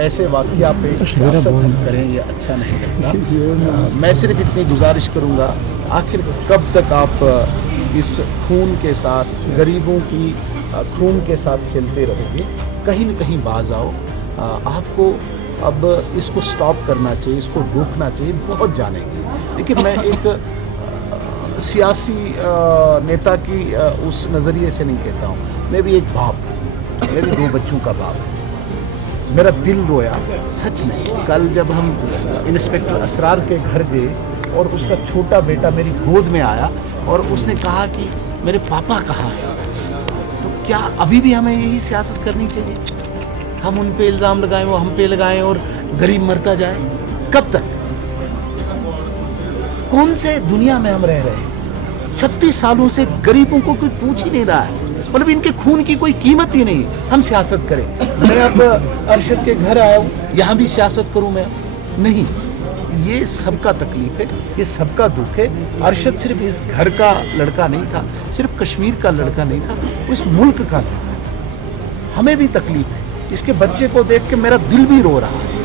ایسے واقعہ پہ سیاست ہم کریں یہ اچھا نہیں لگتا. میں صرف اتنی گزارش کروں گا، آخر کب تک آپ اس خون کے ساتھ، غریبوں کی خون کے ساتھ کھیلتے رہو گے؟ کہیں نہ کہیں باز آؤ. آپ کو اب اس کو سٹاپ کرنا چاہیے، اس کو روکنا چاہیے. بہت جانیں گے، لیکن میں ایک سیاسی نیتا کی اس نظریے سے نہیں کہتا ہوں. میں بھی ایک باپ ہوں، میں بھی 2 بچوں کا باپ ہوں. میرا دل رویا سچ میں. کل جب ہم انسپیکٹر اسرار کے گھر گئے اور اس کا چھوٹا بیٹا میری گود میں آیا اور اس نے کہا کہ میرے پاپا کہاں ہیں، تو کیا ابھی بھی ہمیں یہی سیاست کرنی چاہیے؟ ہم ان پہ الزام لگائیں، وہ ہم پہ لگائیں اور غریب مرتا جائے؟ کب تک؟ کون سے دنیا میں ہم رہ رہے ہیں؟ 36 سالوں سے غریبوں کو کوئی پوچھ ہی نہیں رہا ہے. مطلب ان کے خون کی کوئی قیمت ہی نہیں. ہم سیاست کریں. میں اب ارشد کے گھر آیا ہوں، یہاں بھی سیاست کروں میں؟ نہیں. یہ سب کا تکلیف ہے، یہ سب کا دکھ ہے. ارشد صرف اس گھر کا لڑکا نہیں تھا، صرف کشمیر کا لڑکا نہیں تھا، وہ اس ملک کا لڑکا ہے. ہمیں بھی تکلیف ہے. اس کے بچے کو دیکھ کے میرا دل بھی رو رہا ہے.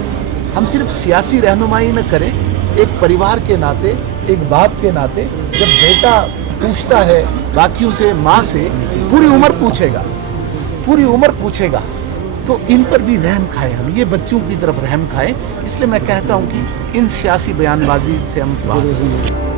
ہم صرف سیاسی رہنمائی نہ کریں، ایک پریوار کے ناطے، ایک باپ کے ناطے جب بیٹا پوچھتا ہے باقیوں سے، ماں سے، پوری عمر پوچھے گا تو ان پر بھی رحم کھائیں. ہم یہ بچوں کی طرف رحم کھائیں. اس لیے میں کہتا ہوں کہ ان سیاسی بیان بازی سے ہم باز ہیں.